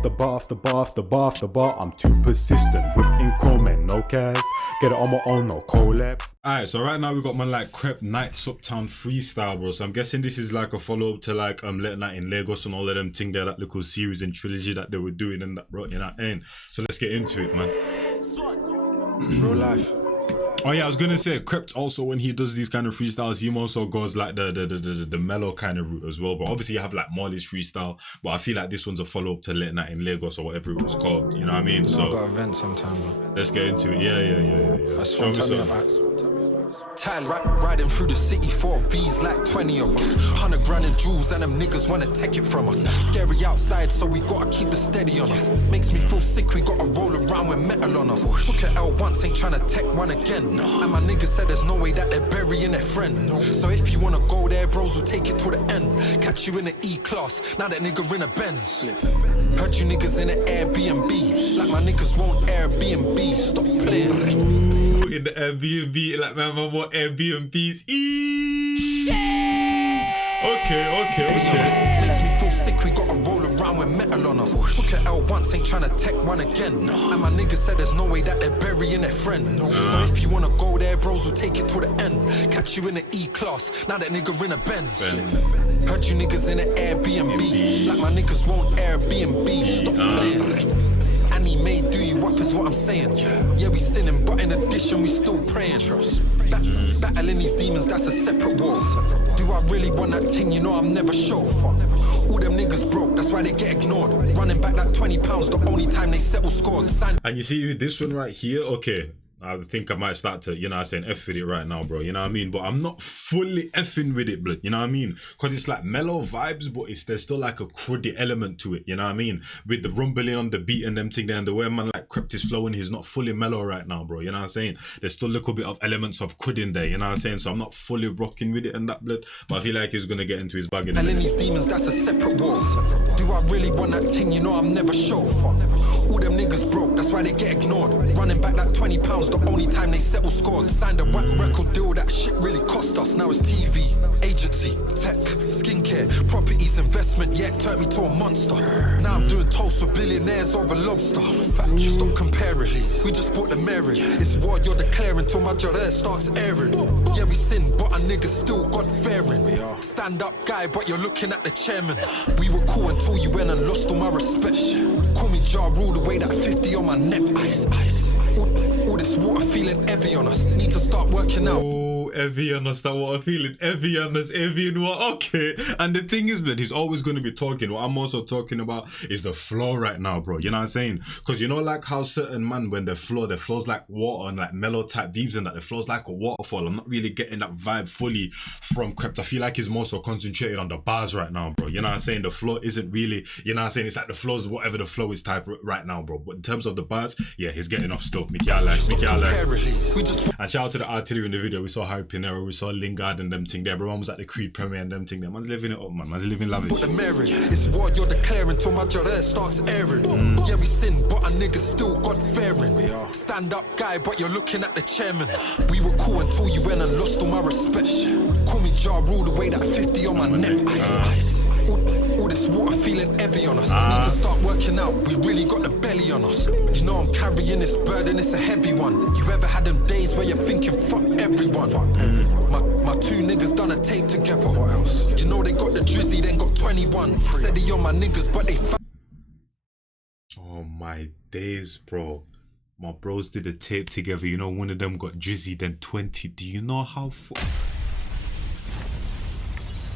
after bar after bar after bar after bar. I'm too persistent with increment, no cast. Get it on my own, no collab. Alright, so right now we got man like Krept Nights Uptown Freestyle, bro. So I'm guessing this is like a follow-up to like Late Night in Lagos and all of them thing there, that little series and trilogy that they were doing and that, bro, you know what I mean? So let's get into it, man. Real life. Oh yeah, I was gonna say Krept also, when he does these kind of freestyles, he also goes like the mellow kind of route as well. But obviously you have like Marley's freestyle, but I feel like this one's a follow-up to Late Night in Lagos or whatever it was called. You know what I mean? So I've got events sometime, bro. Let's get into it. Yeah. That's Show what me I'm some. talking about. Riding through the city, 4 V's like 20 of us. 100 grand in jewels and them niggas wanna take it from us. Scary outside, so we gotta keep the steady on us. Makes me feel sick, we gotta roll around with metal on us. Took an L once, ain't tryna take one again. And my niggas said there's no way that they're burying their friend. So if you wanna go there, bros will take it to the end. Catch you in the E-class, now that nigga in a Benz. Heard you niggas in an Airbnb, like my niggas won't Airbnb. Stop playing. In the Airbnb, like man want Airbnbs. Okay. Makes me feel sick, we gotta roll around with metal on us. Took an L once, ain't tryna take one again. And my niggas said there's no way that they're burying their friend. So if you wanna go there, bros will take it to the end. Catch you in the E-class, now that nigga in a Benz. Heard you niggas in an Airbnb, like my niggas won't Airbnb. Stop playing. Annie may do you up is what I'm saying. Yeah, we sinning, but in addition we still praying. Trust. Battling these demons, that's a separate war. Do I really want that thing? You know I'm never sure. All them niggas broke, that's why they get ignored. Running back that £20, the only time they settle scores. And you see this one right here, okay. I think I might start to, you know what I'm saying, F with it right now, bro, you know what I mean? But I'm not fully effing with it, blood, you know what I mean? Because it's like mellow vibes, but there's still like a cruddy element to it, you know what I mean? With the rumbling on the beat and them thing there, and the way man like Krept is flowing, he's not fully mellow right now, bro, you know what I'm saying? There's still a little bit of elements of crud in there, you know what I'm saying? So I'm not fully rocking with it and that, blood, but I feel like he's gonna get into his bag in a minute. These demons, that's a separate war. Do I really want that thing? You know I'm never sure. All them niggas broke, that's why they get ignored. Running back that £20, the only time they settle scores. Signed a whack record deal, that shit really cost us. Now it's TV, agency, tech, skincare, properties, investment, yeah, it turned me to a monster. Now I'm doing toast with billionaires over lobster. Just stop comparing, we just bought the marriage. It's war you're declaring till my jaw starts airing. Yeah, we sin, but our niggas still God-fearing. Stand up guy, but you're looking at the chairman. We were cool until you went and lost all my respect. Call me Ja Rule, the way that 50 on my neck. Ice. All this water feeling heavy on us. Need to start working out. Oh, heavy on us, that water feeling heavy on us, heavy and what? Okay. And the thing is, man, he's always going to be talking. What I'm also talking about is the flow right now, bro. You know what I'm saying? Because you know, like how certain man, when they flows like water and like mellow type vibes and that, it flows like a waterfall. I'm not really getting that vibe fully from Krept. I feel like he's more so concentrated on the bars right now, bro. You know what I'm saying? The flow isn't really, you know what I'm saying? It's like the flow's whatever the flow is type right now, bro. But in terms of the bars, yeah, he's getting off still. Mickey, and shout out to the artillery in the video. We saw Harry Pinero, we saw Lingard and them thing there. Everyone was at the Creed premiere and them thing there. Man's living it up, man. Man's living lavish. It's war you're declaring till my jaw starts airing. Yeah, we sin, but our niggas still God-fearing. Stand up guy, but you're looking at the chairman. We were cool until you went and lost all my respect. Call me Ja Rule, the way that 50 on my neck. Ice. All this water feeling heavy on us. Need to start working out, we really got the belly on us. You know I'm carrying this burden, it's a heavy one. You ever had them days where you're thinking fuck everyone? My two niggas done a tape together. What else? You know they got the drizzy, then got 21. Said he on my niggas, but they oh my days, bro. My bros did a tape together. You know, one of them got drizzy, then 20. Do you know how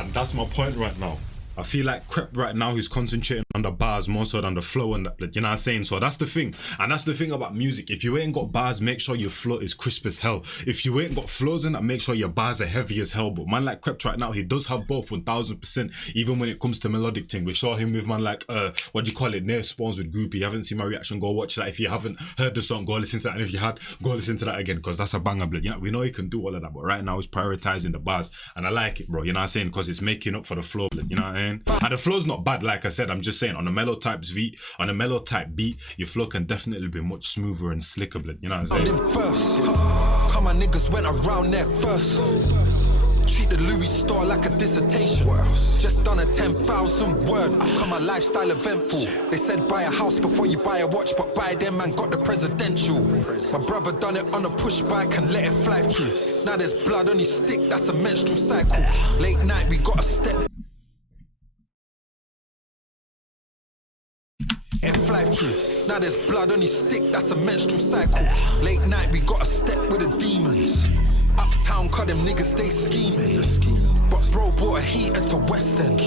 and that's my point right now. I feel like Krept right now, he's concentrating on the bars more so than the flow and that, you know what I'm saying? So that's the thing. And that's the thing about music. If you ain't got bars, make sure your flow is crisp as hell. If you ain't got flows in that, make sure your bars are heavy as hell. But man like Krept right now, he does have both 1000%, even when it comes to melodic thing. We saw him with man like, what do you call it? Near Spawns with Groupie. You haven't seen my reaction, go watch that. If you haven't heard the song, go listen to that. And if you had, go listen to that again, because that's a banger, blood. You know, we know he can do all of that, but right now he's prioritizing the bars. And I like it, bro. You know what I'm saying? Because it's making up for the flow, blood. You know what I mean? And the flow's not bad, like I said. I'm just saying, on a mellow type beat, your flow can definitely be much smoother and slicker, blood. You know what I'm saying? First, come my niggas went around there first. Treat the Louis store like a dissertation. What else? Just done a 10,000 word. Come a lifestyle eventful. They said buy a house before you buy a watch, but by then man got the presidential. My brother done it on a push bike and let it fly through. Now there's blood on his stick, that's a menstrual cycle. Late night we got a step and fly through. Now there's blood on his stick, that's a menstrual cycle. Late night we got a step with the demons. Uptown, cause them niggas stay scheming. But bro brought a heater to West End.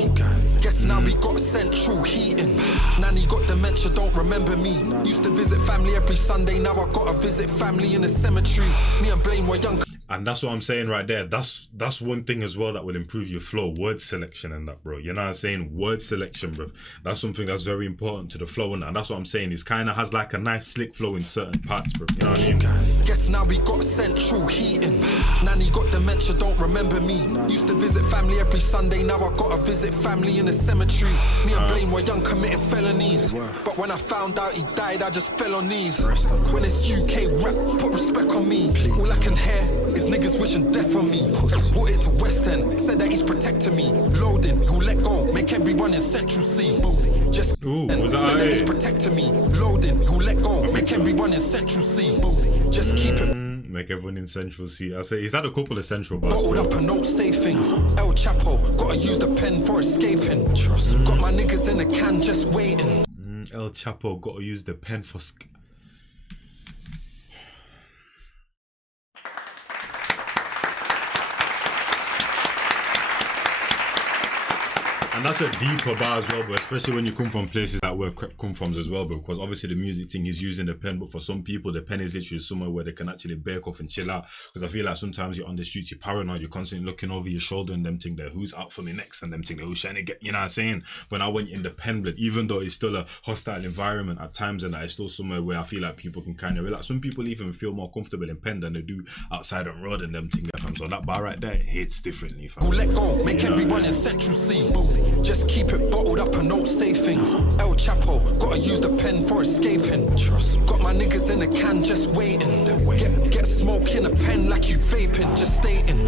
Guess now we got central heating. Nanny got dementia, don't remember me. Used to visit family every Sunday, now I gotta visit family in a cemetery. Me and Blame were young. And that's what I'm saying right there. That's one thing as well that will improve your flow. Word selection and that, bro. You know what I'm saying? Word selection, bro. That's something that's very important to the flow and that. And that's what I'm saying. It kind of has like a nice slick flow in certain parts, bro. You know what I mean? Guess now we got central heating. Nanny got dementia, don't remember me. Used to visit family every Sunday, now I gotta visit family in a cemetery. Me and Blame were young committing felonies. But when I found out he died, I just fell on knees. When it's UK rap, put respect on me. All I can hear is niggas wishing death on me. Brought it to West End, said that he's protecting me. Loading, he'll let go, make everyone in Central see. Just was said that he's protecting me. Loading, he'll let go, make everyone in Central see. Just keep it. Make everyone in Central see. I say he's had a couple of Central bars. Bottled up and don't say things. El Chapo, gotta use the pen for escaping. Got my niggas in the can just waiting. El Chapo, gotta use the pen for And that's a deeper bar as well, but especially when you come from places like where Krept come from as well, bro. Because obviously the music thing, he's using the pen, but for some people, the pen is literally somewhere where they can actually back off and chill out. Because I feel like sometimes you're on the streets, you're paranoid, you're constantly looking over your shoulder and them thing there, who's out for me next, and them thing there, who's trying to get, you know what I'm saying? When I went in the pen, blood, even though it's still a hostile environment at times, and that it's still somewhere where I feel like people can kind of relax. Some people even feel more comfortable in pen than they do outside on road and them thing there, fam. So that bar right there hits differently, fam. Let go, make everyone in Central see. Just keep it bottled up and don't say things. El Chapo, gotta use the pen for escaping. Got my niggas in the can just waiting. Get smoke in a pen like you vaping, just stating.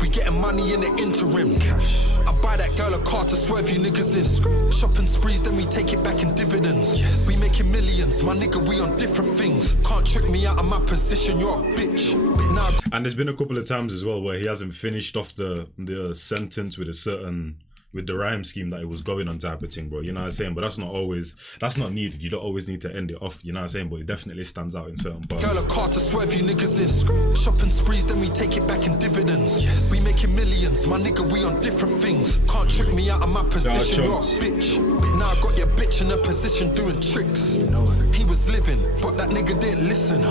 We getting money in the interim. Cash. I buy that girl a car to swerve you niggas in. Shopping sprees, then we take it back in dividends. Yes. We making millions, my nigga, we on different things. Can't trick me out of my position, you're a bitch. Now, and there's been a couple of times as well where he hasn't finished off the sentence with a certain, with the rhyme scheme that it was going on type of thing, bro. You know what I'm saying? But that's not needed. You don't always need to end it off, you know what I'm saying? But it definitely stands out in certain parts. Girl a car to swerve you niggas in. Shopping sprees, then we take it back in dividends. Yes. We making millions, my nigga, we on different things. Can't trick me out of my position, you're a bitch. Now I got your bitch in a position doing tricks. You know it. He was living, but that nigga didn't listen.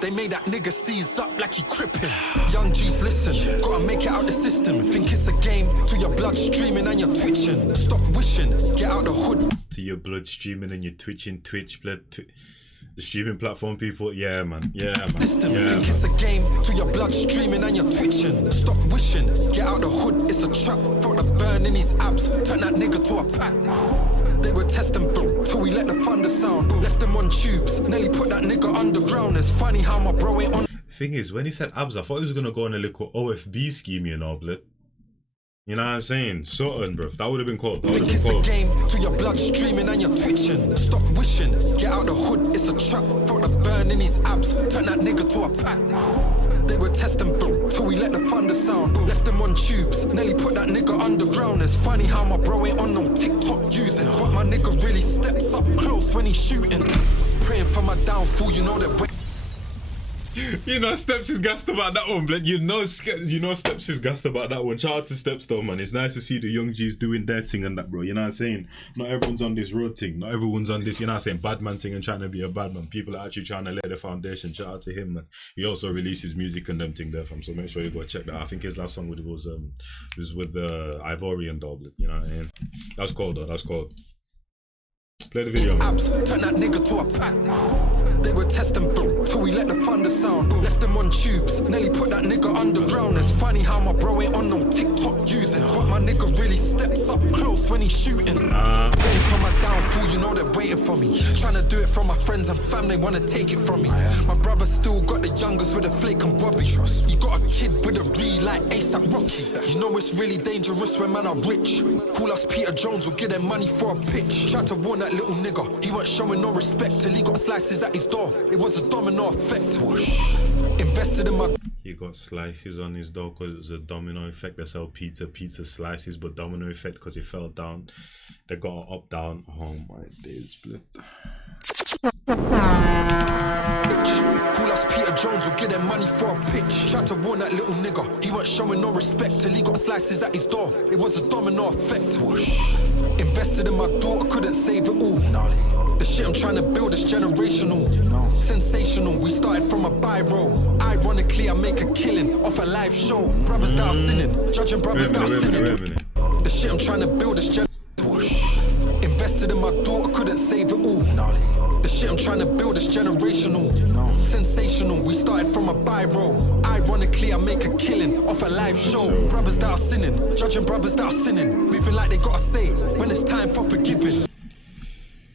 They made that nigga seize up like he crippin'. Young G's listen, gotta make it out the system. Think it's a game, to your blood streaming and you're twitching. Stop wishing, get out the hood. To your blood streaming and you're twitching, Twitch, blood, the streaming platform people, yeah man, yeah man. System, yeah, think man. it's a game, to your blood streaming and you're twitching. Stop wishing, get out the hood, it's a trap. Throw the burn in his abs, turn that nigga to a pack. They were testing bro, till we let the thunder sound. Left them on tubes, nearly put that nigga underground. It's funny how my bro ain't on. Thing is, when he said abs, I thought he was gonna go on a little OFB scheme, you know, blood. You know what I'm saying? Something, bro. That would have been cool. Think it's a game, to your blood streaming and you're twitching. Stop wishing, get out the hood, it's a trap. Throw the burn in his abs, turn that nigga to a pack. They were testing bro, till we let the thunder sound. Left them on tubes, nearly put that nigga underground. It's funny how my bro ain't on no TikTok using, but my nigga really steps up close when he's shooting. Praying for my downfall, you know that. You know, Steps is gassed about that one, blood. You know Steps is gassed about that one. Shout out to Steps though, man. It's nice to see the young G's doing their thing and that, bro. You know what I'm saying? Not everyone's on this road thing. Not everyone's on this, you know what I'm saying, bad man thing and trying to be a bad man. People are actually trying to lay the foundation. Shout out to him, man. He also releases music and them thing there, fam. So make sure you go check that. I think his last song was with the Ivorian dog, you know what I mean? That's cool though, that's cool. Play the video, man. Turn that nigga to a pack. They were testing bro, till we let the thunder sound. Left them on tubes, nearly put that nigga underground. It's funny how my bro ain't on no TikTok using, but my nigga really steps up close when he's shooting. Ready for my downfall, you know they're waiting for me. Trying to do it from my friends and family, wanna take it from me. My brother still got the youngest with a flake and Bobby. You got a kid with a re like ASAP Rocky. You know it's really dangerous when man are rich. Call us Peter Jones, will get their money for a pitch. Tried to warn that little nigga, he weren't showing no respect till he got slices at his door. It was a domino effect. Whoosh. Invested in my... He got slices on his door because it was a domino effect. They sell pizza slices, but domino effect because he fell down. They got an up down. Oh my days, split. Call us Peter Jones, will get their money for a pitch. Tried to warn that little nigga, he weren't showing no respect till he got slices at his door. It was a domino effect. Whoosh. Invested in my daughter, couldn't save it all. The shit I'm trying to build is generational. Sensational, we started from a biro. Ironically, I make a killing off a live show. Brothers that are sinning, judging brothers that are sinning. The shit I'm trying to build is generational. Invested in my daughter, couldn't save it all. The shit I'm trying to build is generational. Sensational, we started from a biro. Ironically, I make a killing off a live show. Brothers that are sinning, judging brothers that are sinning. Moving like they gotta say when it's time for forgiving.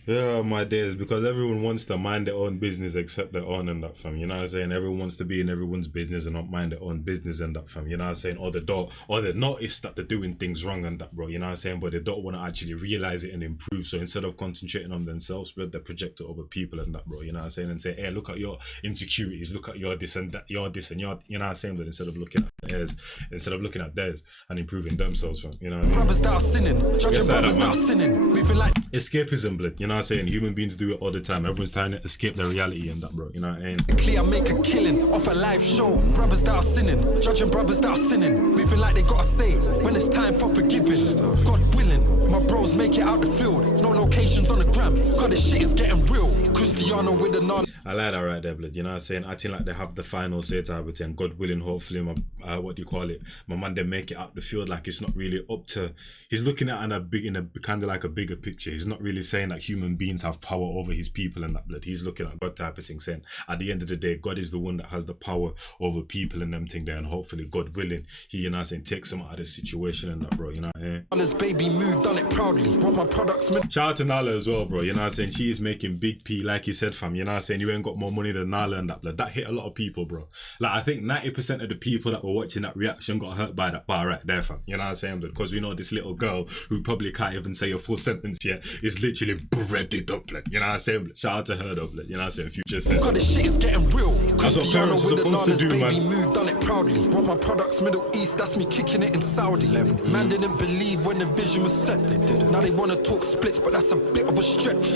Yeah, my days, because everyone wants to mind their own business except their own and that, fam. You know what I'm saying? Everyone wants to be in everyone's business and not mind their own business and that, fam. You know what I'm saying? Or they notice that they're doing things wrong and that, bro. You know what I'm saying? But they don't want to actually realize it and improve. So instead of concentrating on themselves, spread their project to other people and that, bro. You know what I'm saying? And say, hey, look at your insecurities, look at your this and that, your this and your, you know what I'm saying? But instead of looking at theirs and improving themselves, fam. You know what I mean? Brothers that are sinning, judging brothers that are sinning. Moving like escapism, blood. You know what I'm saying? Human beings do it all the time. Everyone's trying to escape their reality and that, bro. You know what I mean? Clear, make a killing off a live show. Brothers that are sinning, judging brothers that are sinning. Moving like they gotta say when it's time for forgiving. God willing, my bros make it out the field. No locations on the gram. God, this shit is getting real. Cristiano with a non. I like that right there, blood. You know what I'm saying? Acting like they have the final say type of thing. God willing, hopefully, my what do you call it? My man, they make it out the field like it's not really up to. He's looking at in a kind of like a bigger picture. He's not really saying that human beings have power over his people and that, blood. He's looking at God type of thing, saying at the end of the day, God is the one that has the power over people and them thing there, and hopefully, God willing, he, you know what I'm saying, takes them out of the situation and that, bro. You know what I mean? Nala's baby move, done it proudly. Want my products. Shout out to Nala as well, bro. You know what I'm saying? She is making big P, like you said, fam. You know what I'm saying? You ain't got more money than Nala and that, blood. That hit a lot of people, bro. Like, I think 90% of the people that were watching that reaction got hurt by that bar right there, fam. You know what I'm saying? Because we know this little girl who probably can't even say a full sentence yet is literally breaded up, blood. You know what I'm saying? Shout out to her, though, blood. You know what I'm saying? Future said. God, this shit is getting real. That's what parents are supposed to do, baby man. Move, done it proudly. Want my products Middle East, that's me kicking it in Saudi. Man didn't believe when the vision was set. They didn't. Now they wanna talk splits, but that's a bit of a stretch.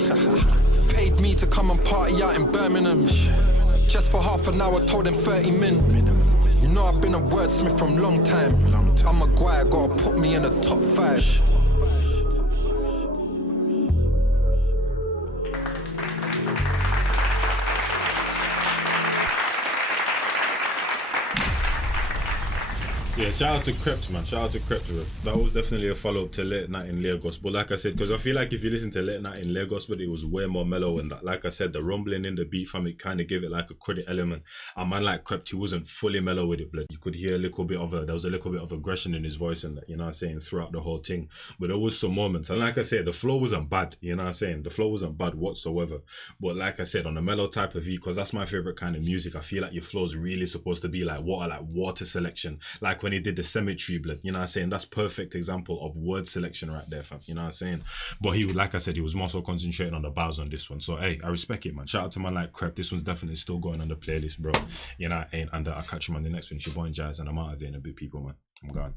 Paid me to come and party out in Birmingham. Just for half an hour, told them 30 minimum. You know I've been a wordsmith from long time. I'm Maguire, gotta put me in the top 5. Yeah, shout out to Krept, man. Shout out to Krept, bro. That was definitely a follow-up to Late Night in Lagos. But like I said, because I feel like if you listen to Late Night in Lagos, but it was way more mellow and that. Like I said, the rumbling in the beat, fam, it kind of gave it like a credit element. And man like Krept, he wasn't fully mellow with it, blood. You could hear there was a little bit of aggression in his voice and that, you know what I'm saying, throughout the whole thing. But there was some moments. And like I said, the flow wasn't bad, you know what I'm saying? The flow wasn't bad whatsoever. But like I said, on a mellow type of beat, because that's my favorite kind of music, I feel like your flow is really supposed to be like water selection. Like when he did the cemetery, blood, you know what I'm saying? That's perfect example of word selection right there, fam. You know what I'm saying? But he, like I said, he was more so concentrating on the bars on this one. So hey, I respect it, man. Shout out to man like Krept. This one's definitely still going on the playlist, bro. You know, and I'll catch him on the next one. It's your boy Njies, and I'm out of here in a bit, people, man. I'm gone.